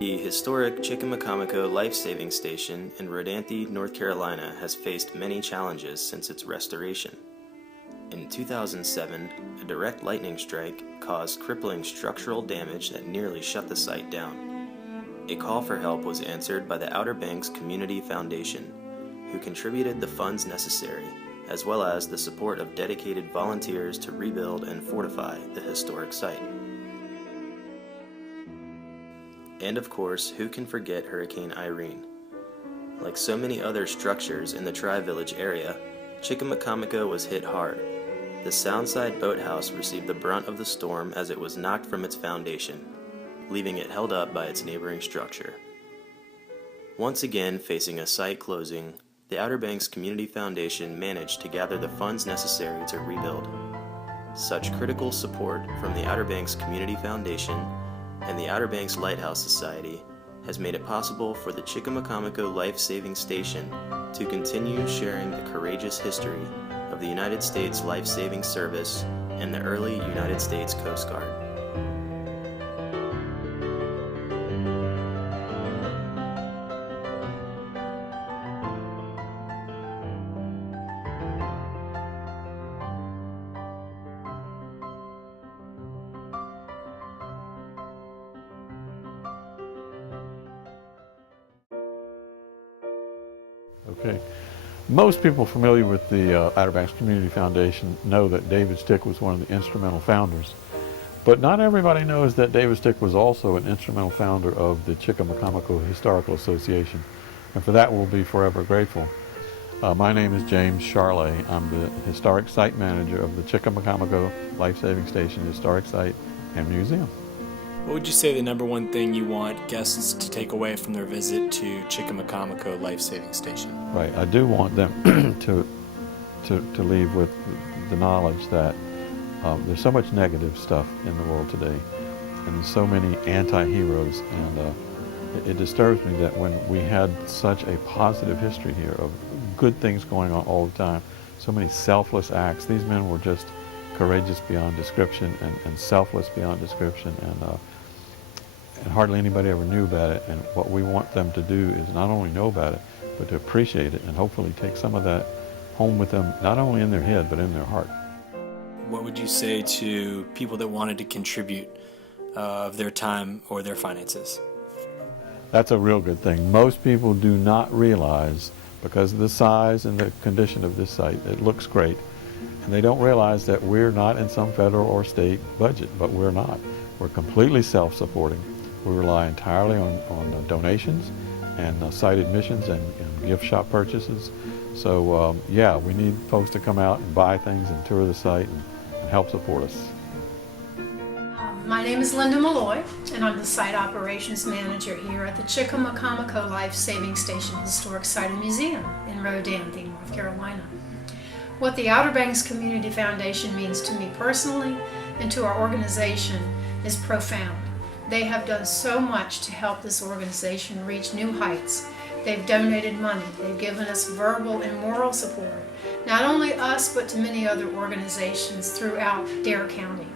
The historic Chicamacomico life-saving station in Rodanthe, North Carolina has faced many challenges since its restoration. In 2007, a direct lightning strike caused crippling structural damage that nearly shut the site down. A call for help was answered by the Outer Banks Community Foundation, who contributed the funds necessary, as well as the support of dedicated volunteers to rebuild and fortify the historic site. And of course, who can forget Hurricane Irene? Like so many other structures in the Tri-Village area, Chicamacomico was hit hard. The Soundside Boathouse received the brunt of the storm as it was knocked from its foundation, leaving it held up by its neighboring structure. Once again facing a site closing, the Outer Banks Community Foundation managed to gather the funds necessary to rebuild. Such critical support from the Outer Banks Community Foundation and the Outer Banks Lighthouse Society has made it possible for the Chicamacomico Life-Saving Station to continue sharing the courageous history of the United States Life-Saving Service and the early United States Coast Guard. Okay. Most people familiar with the Outer Banks Community Foundation know that David Stick was one of the instrumental founders. But not everybody knows that David Stick was also an instrumental founder of the Chicamacomico Historical Association. And for that we'll be forever grateful. My name is James Charley. I'm the Historic Site Manager of the Chicamacomico Life-Saving Station Historic Site and Museum. What would you say the number one thing you want guests to take away from their visit to Chicamacomico Life-Saving Station? Right, I do want them to leave with the knowledge that there's so much negative stuff in the world today, and there's so many anti-heroes, and it disturbs me that when we had such a positive history here of good things going on all the time, so many selfless acts. These men were just courageous beyond description and selfless beyond description, and hardly anybody ever knew about it. And what we want them to do is not only know about it, but to appreciate it and hopefully take some of that home with them, not only in their head, but in their heart. What would you say to people that wanted to contribute of their time or their finances? That's a real good thing. Most people do not realize, because of the size and the condition of this site, it looks great, and they don't realize that we're not in some federal or state budget, but we're not. We're completely self-supporting. We rely entirely on donations and site admissions and gift shop purchases. So yeah, we need folks to come out and buy things and tour the site and help support us. My name is Linda Malloy, and I'm the Site Operations Manager here at the Chicamacomico Life-Saving Station Historic Site and Museum in Rodanthe, North Carolina. What the Outer Banks Community Foundation means to me personally and to our organization is profound. They have done so much to help this organization reach new heights. They've donated money, they've given us verbal and moral support, not only us but to many other organizations throughout Dare County.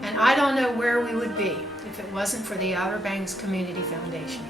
And I don't know where we would be if it wasn't for the Outer Banks Community Foundation.